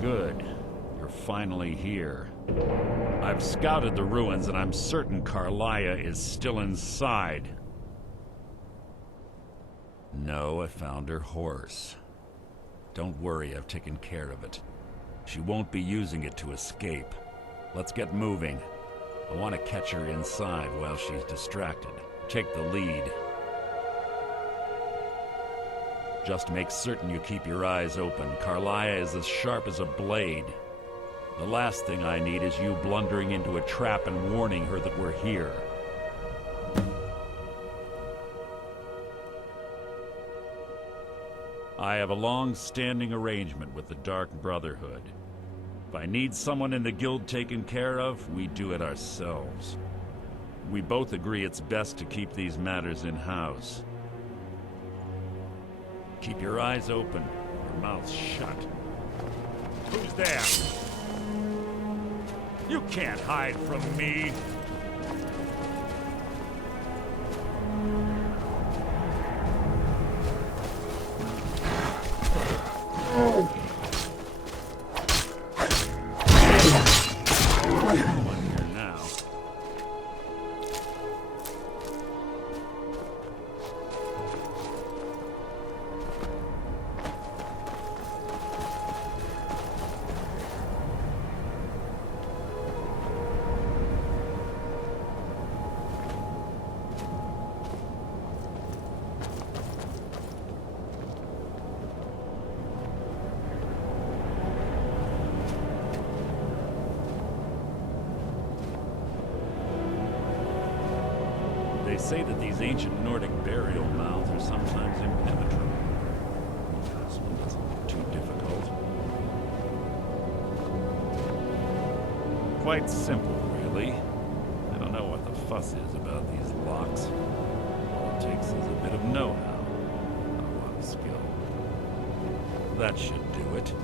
Good. You're finally here. I've scouted the ruins and I'm certain Carlia is still inside. No, I found her horse. Don't worry, I've taken care of it. She won't be using it to escape. Let's get moving. I want to catch her inside while she's distracted. Take the lead. Just make certain you keep your eyes open. Carlia is as sharp as a blade. The last thing I need is you blundering into a trap and warning her that we're here. I have a long-standing arrangement with the Dark Brotherhood. If I need someone in the guild taken care of, we do it ourselves. We both agree it's best to keep these matters in-house. Keep your eyes open, your mouth shut. Who's there? You can't hide from me! They say that these ancient Nordic burial mounds are sometimes impenetrable. This one doesn't look too difficult. Quite simple, really. I don't know what the fuss is about these locks. All it takes is a bit of know-how, not a lot of skill. That should do it.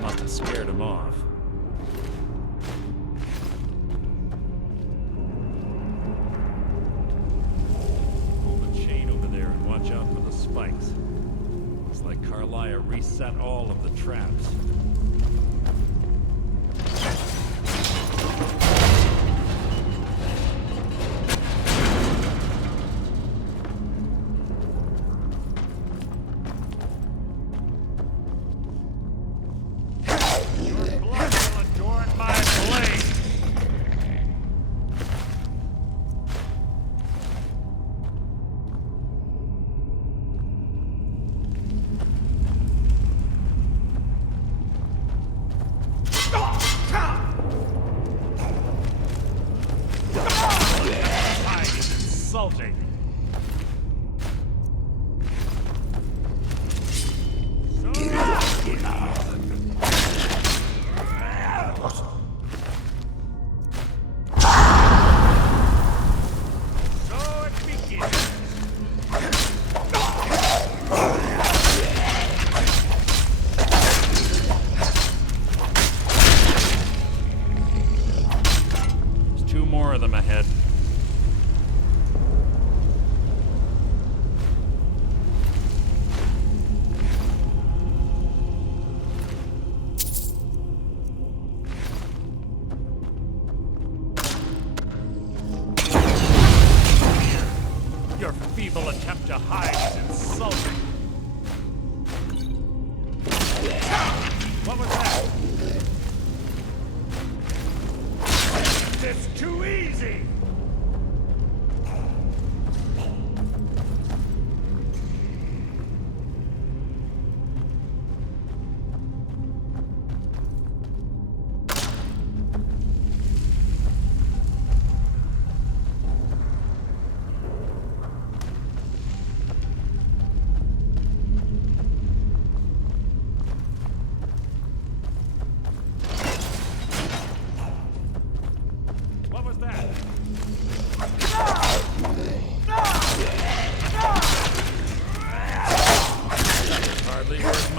Must have scared him off. Pull the chain over there and watch out for the spikes. Looks like Carlia reset all of the traps.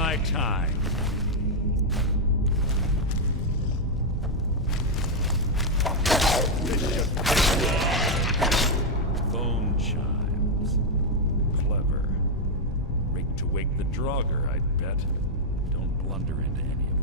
my time. Phone chimes. Clever. Rigged to wake the Draugr, I'd bet. Don't blunder into any of them.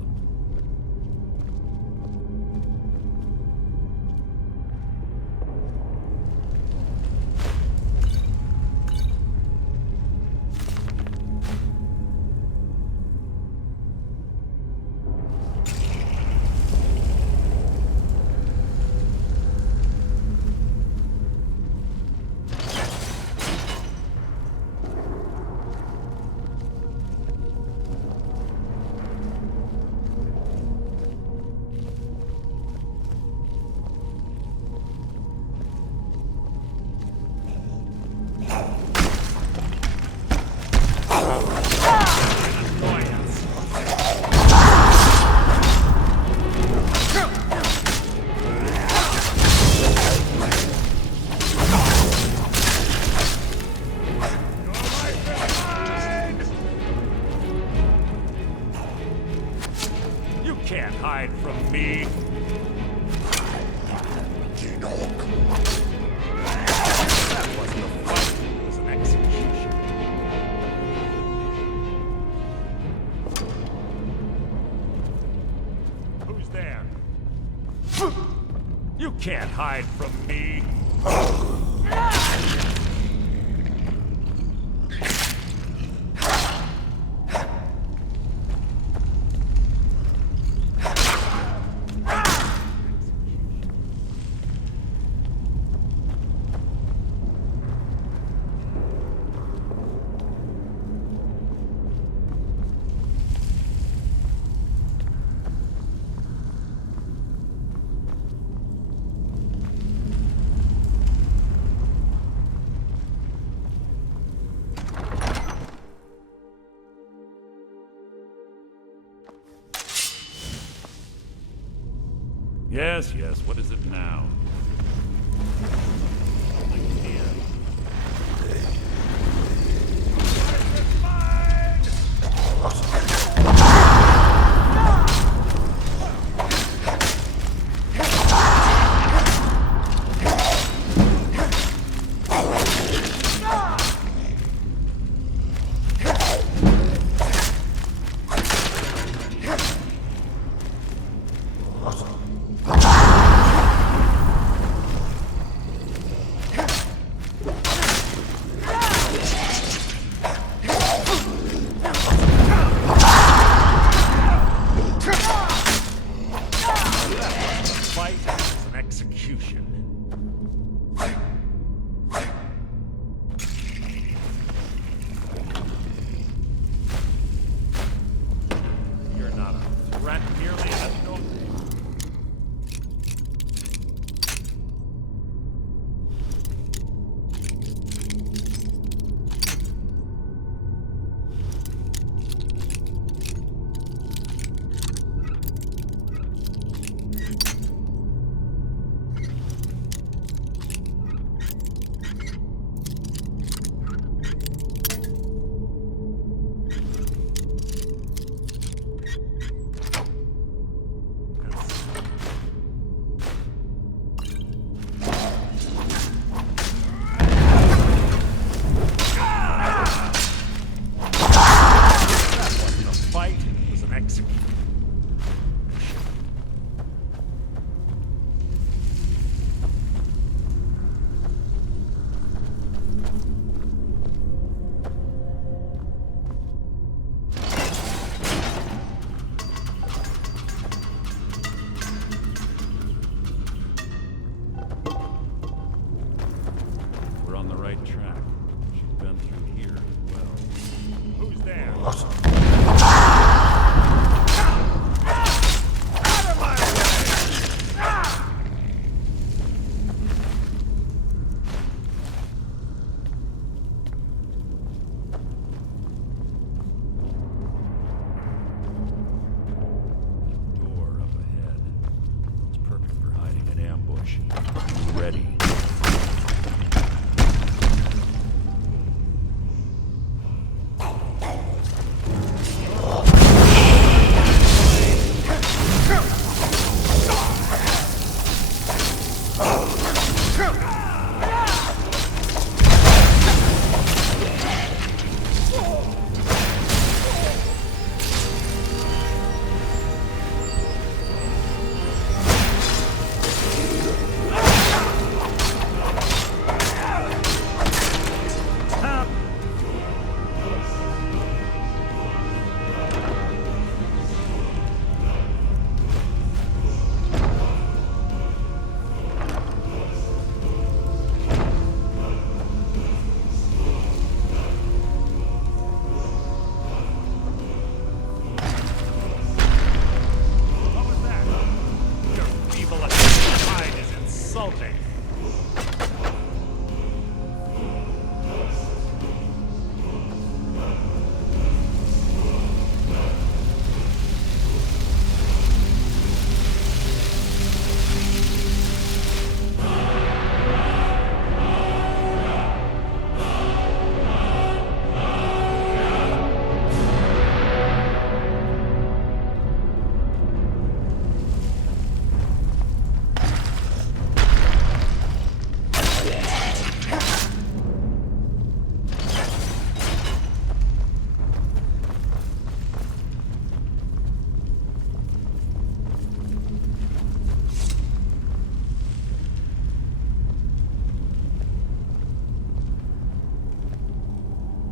Can't hide from me. That wasn't a fight, it was an execution. Who's there? You can't hide from me. Yes, yes, what is it now?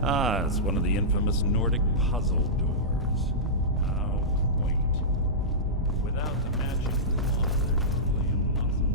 Ah, it's one of the infamous Nordic puzzle doors. How quaint. Without the magic wand, they're totally impossible.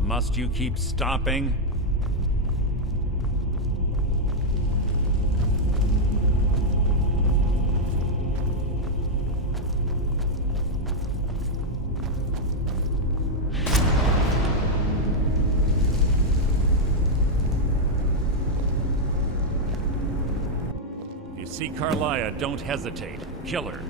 Must you keep stopping? If you see Carlia, don't hesitate. Kill her.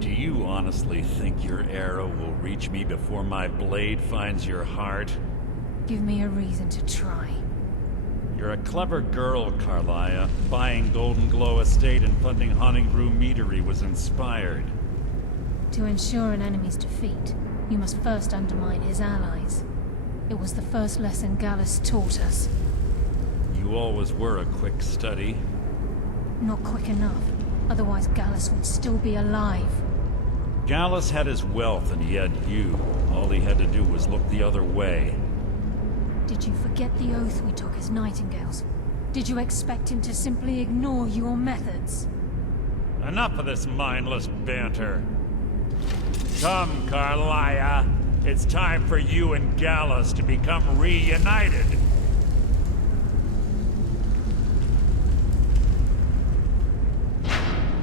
Do you honestly think your arrow will reach me before my blade finds your heart? Give me a reason to try. You're a clever girl, Carlia. Buying Golden Glow Estate and funding Honningbrew Meadery was inspired. To ensure an enemy's defeat, you must first undermine his allies. It was the first lesson Gallus taught us. You always were a quick study. Not quick enough, otherwise Gallus would still be alive. Gallus had his wealth and he had you. All he had to do was look the other way. Did you forget the oath we took as Nightingales? Did you expect him to simply ignore your methods? Enough of this mindless banter. Come, Carlia. It's time for you and Gallus to become reunited.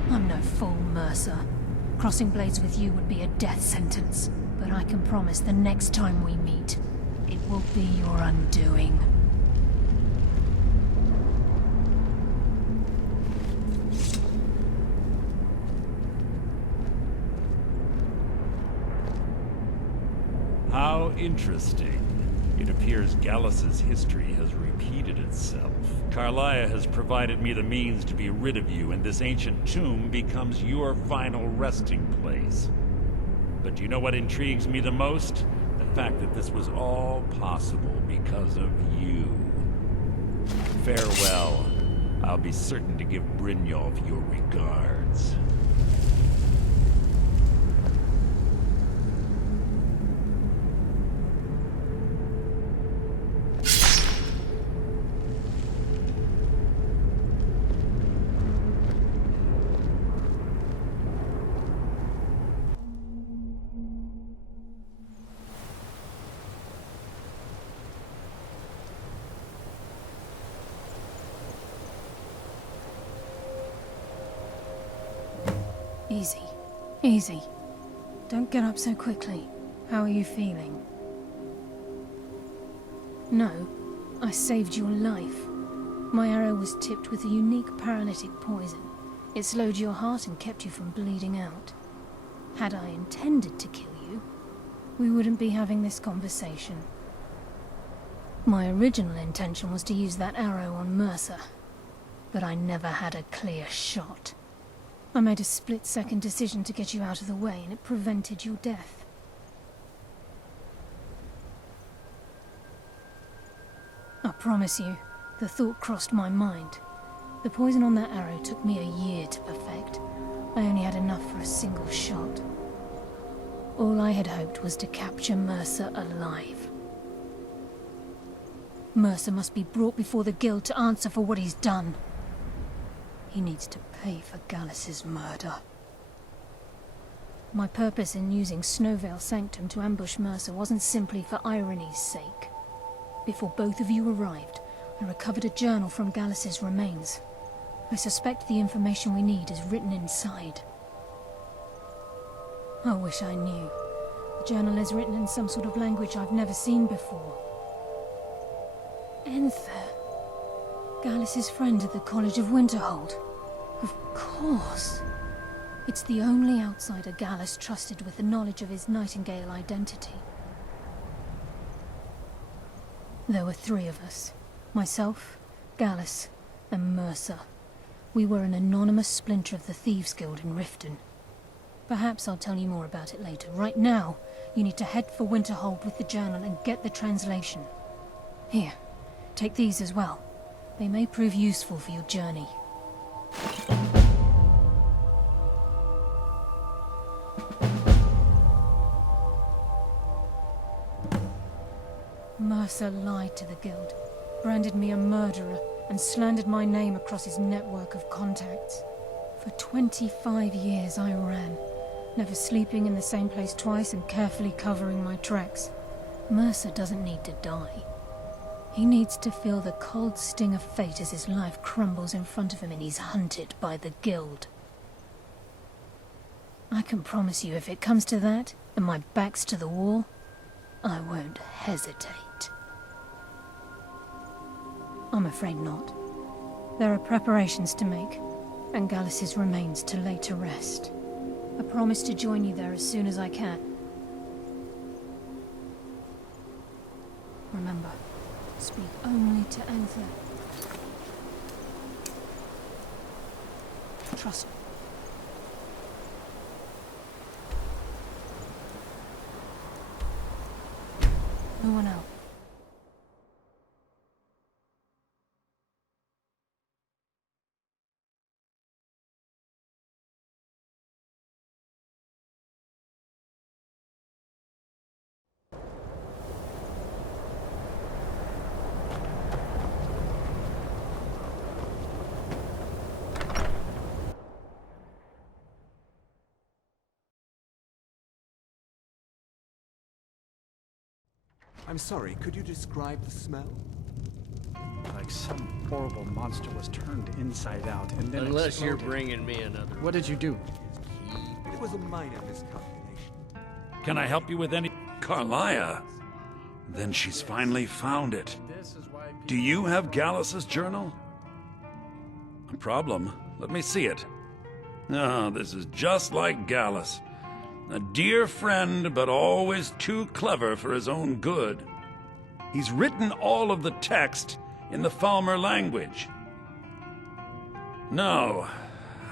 I'm no fool, Mercer. Crossing blades with you would be a death sentence. But I can promise the next time we meet, it will be your undoing. How interesting. It appears Gallus's history has repeated itself. Carlia has provided me the means to be rid of you, and this ancient tomb becomes your final resting place. But do you know what intrigues me the most? The fact that this was all possible because of you. Farewell. I'll be certain to give Brynjolf your regards. Easy. Easy. Don't get up so quickly. How are you feeling? No, I saved your life. My arrow was tipped with a unique paralytic poison. It slowed your heart and kept you from bleeding out. Had I intended to kill you, we wouldn't be having this conversation. My original intention was to use that arrow on Mercer, but I never had a clear shot. I made a split-second decision to get you out of the way, and it prevented your death. I promise you, the thought crossed my mind. The poison on that arrow took me a year to perfect. I only had enough for a single shot. All I had hoped was to capture Mercer alive. Mercer must be brought before the Guild to answer for what he's done. He needs to pay for Gallus's murder. My purpose in using Snowvale Sanctum to ambush Mercer wasn't simply for irony's sake. Before both of you arrived, I recovered a journal from Gallus's remains. I suspect the information we need is written inside. I wish I knew, but journal is written in some sort of language I've never seen before. Enther. Gallus' friend at the College of Winterhold. Of course. It's the only outsider Gallus trusted with the knowledge of his Nightingale identity. There were 3 of us. Myself, Gallus, and Mercer. We were an anonymous splinter of the Thieves Guild in Riften. Perhaps I'll tell you more about it later. Right now, you need to head for Winterhold with the journal and get the translation. Here, take these as well. They may prove useful for your journey. Mercer lied to the Guild, branded me a murderer, and slandered my name across his network of contacts. For 25 years I ran, never sleeping in the same place twice and carefully covering my tracks. Mercer doesn't need to die. He needs to feel the cold sting of fate as his life crumbles in front of him and he's hunted by the Guild. I can promise you, if it comes to that, and my back's to the wall, I won't hesitate. I'm afraid not. There are preparations to make, and Gallus' remains to lay to rest. I promise to join you there as soon as I can. Remember, speak only to Enther. Trust me. No one else. I'm sorry, could you describe the smell? Like some horrible monster was turned inside out and then Unless you're exploded. bringing me another. What did you do? It was a minor miscalculation. Can I help you with any... Carlia? Then she's finally found it. Do you have Gallus's journal? A problem? Let me see it. Ah, this is just like Gallus. A dear friend, but always too clever for his own good. He's written all of the text in the Falmer language. No.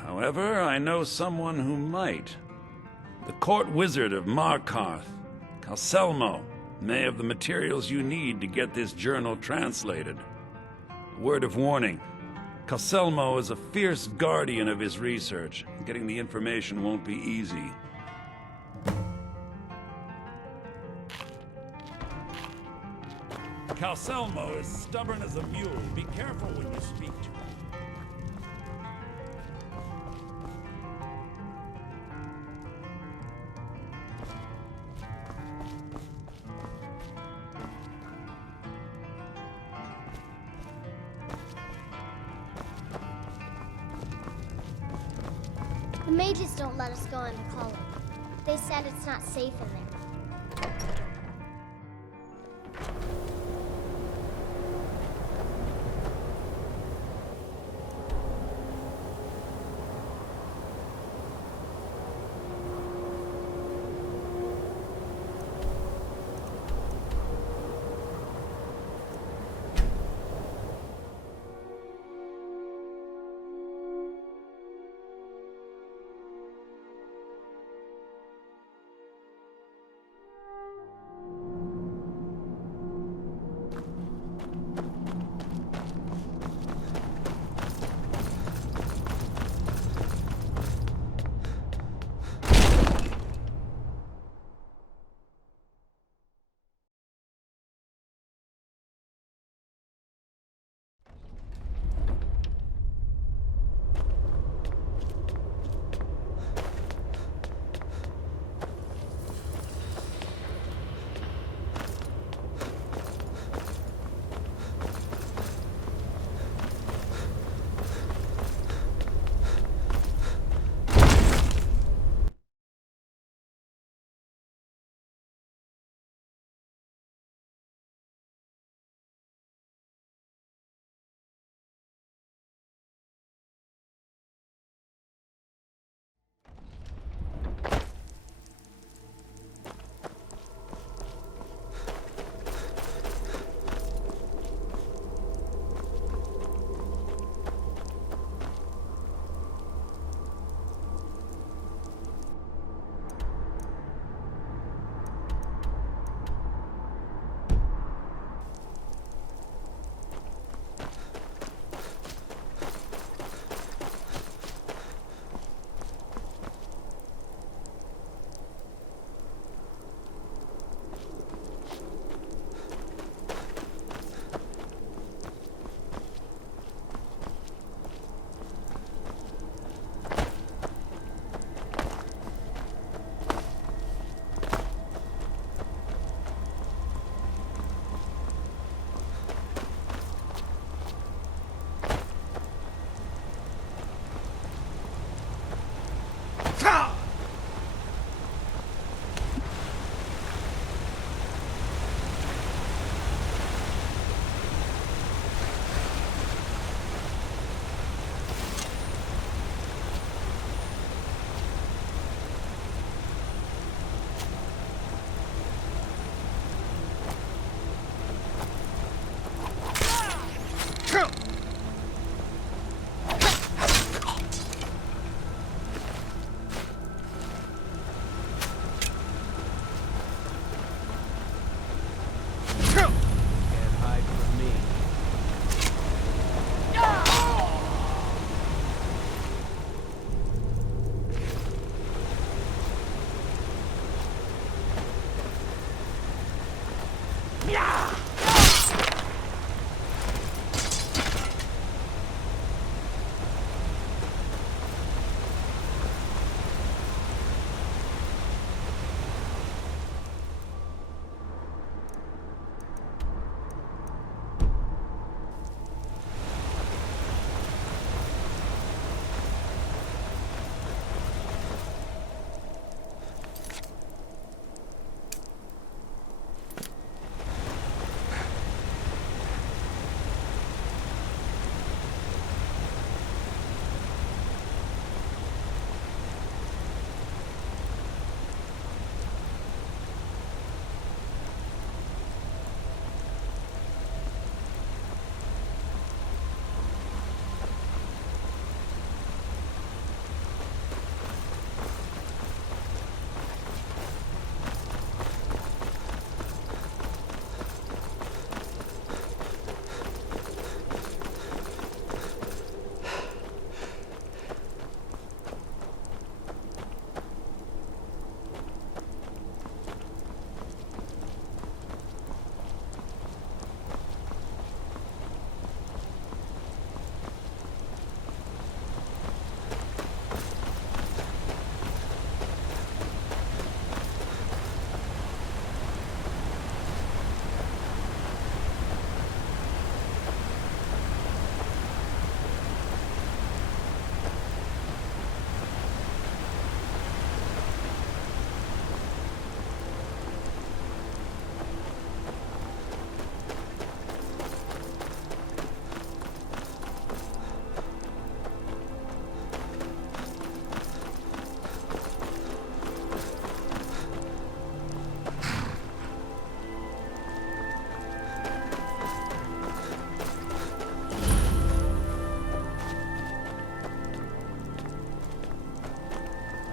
However, I know someone who might. The court wizard of Markarth, Calselmo, may have the materials you need to get this journal translated. A word of warning. Calselmo is a fierce guardian of his research. Getting the information won't be easy. Calselmo is stubborn as a mule. Be careful when you speak to him. The mages don't let us go into college. They said it's not safe in there.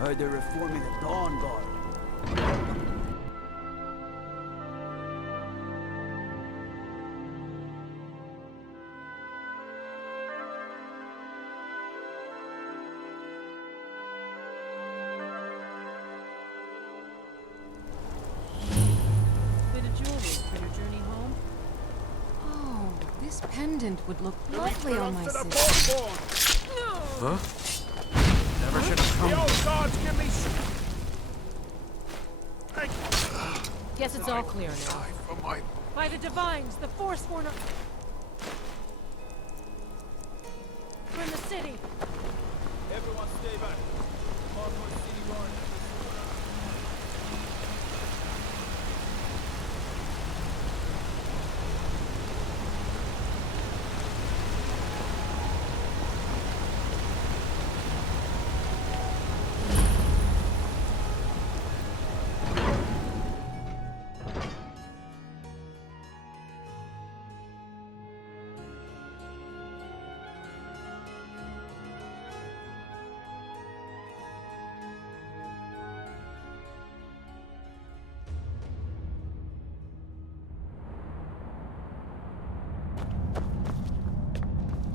Heard they're reforming the Dawn Guard. Bit of jewelry for your journey home? Oh, this pendant would look lovely on my sister. Huh? Never should have come. The old gods give me Guess it's all clear now. By the divines, the Forsworn are... We're in the city. Everyone stay back. Hardwood City Guard.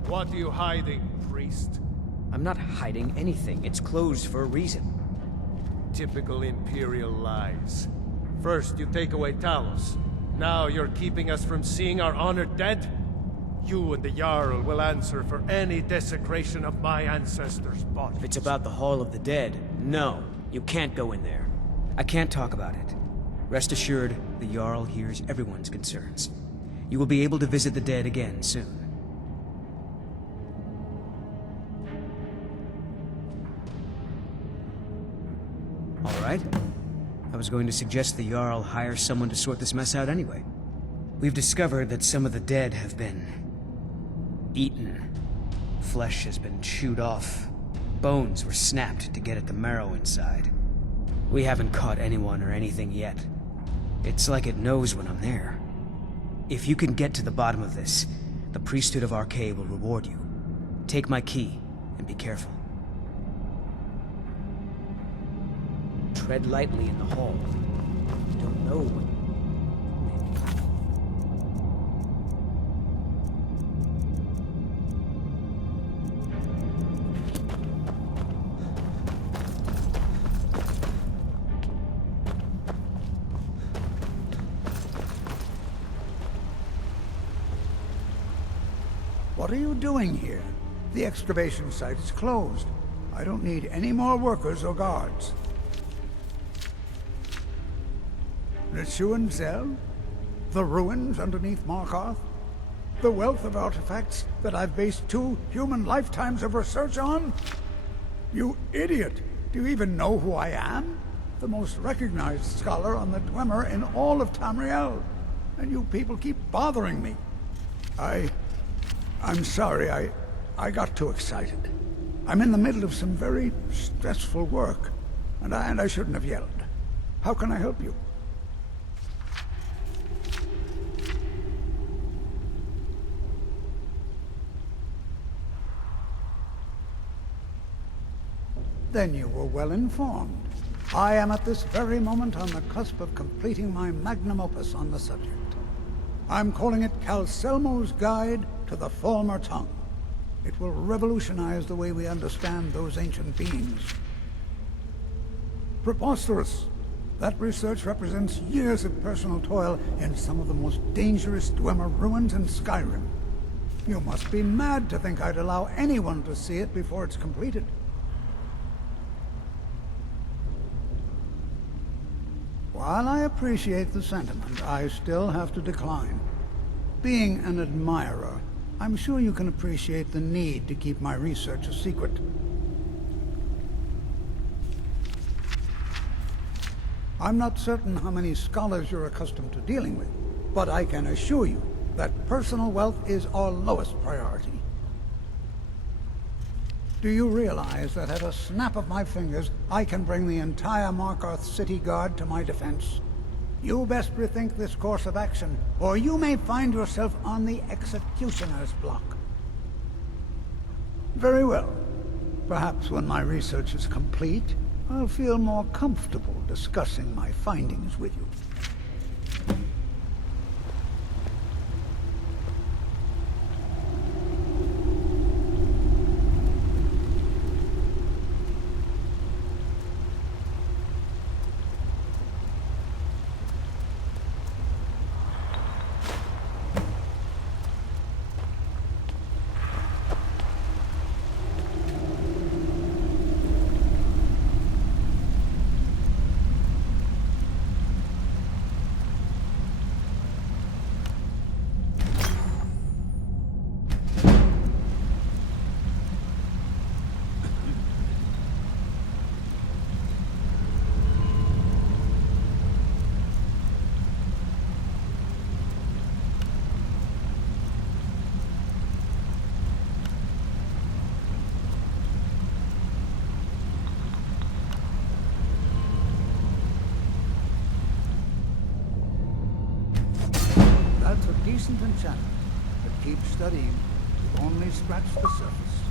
What are you hiding, priest? I'm not hiding anything. It's closed for a reason. Typical Imperial lies. First, you take away Talos. Now you're keeping us from seeing our honored dead? You and the Jarl will answer for any desecration of my ancestors' bodies. If it's about the Hall of the Dead, no. You can't go in there. I can't talk about it. Rest assured, the Jarl hears everyone's concerns. You will be able to visit the dead again soon. Alright. I was going to suggest the Jarl hire someone to sort this mess out anyway. We've discovered that some of the dead have been... eaten. Flesh has been chewed off. Bones were snapped to get at the marrow inside. We haven't caught anyone or anything yet. It's like it knows when I'm there. If you can get to the bottom of this, the priesthood of Arcade will reward you. Take my key, and be careful. Tread lightly in the hall. You don't know when... What are you doing here? The excavation site is closed. I don't need any more workers or guards. Zell? The ruins underneath Markarth? The wealth of artifacts that I've based 2 human lifetimes of research on? You idiot! Do you even know who I am? The most recognized scholar on the Dwemer in all of Tamriel. And you people keep bothering me. I'm sorry, I got too excited. I'm in the middle of some very stressful work, and I shouldn't have yelled. How can I help you? Then you were well informed. I am at this very moment on the cusp of completing my magnum opus on the subject. I'm calling it Calcelmo's Guide to the Falmer Tongue. It will revolutionize the way we understand those ancient beings. Preposterous! That research represents years of personal toil in some of the most dangerous Dwemer ruins in Skyrim. You must be mad to think I'd allow anyone to see it before it's completed. While I appreciate the sentiment, I still have to decline. Being an admirer, I'm sure you can appreciate the need to keep my research a secret. I'm not certain how many scholars you're accustomed to dealing with, but I can assure you that personal wealth is our lowest priority. Do you realize that at a snap of my fingers, I can bring the entire Markarth City Guard to my defense? You best rethink this course of action, or you may find yourself on the executioner's block. Very well. Perhaps when my research is complete, I'll feel more comfortable discussing my findings with you. That's a decent enchantment, but keep studying. You've only scratched the surface.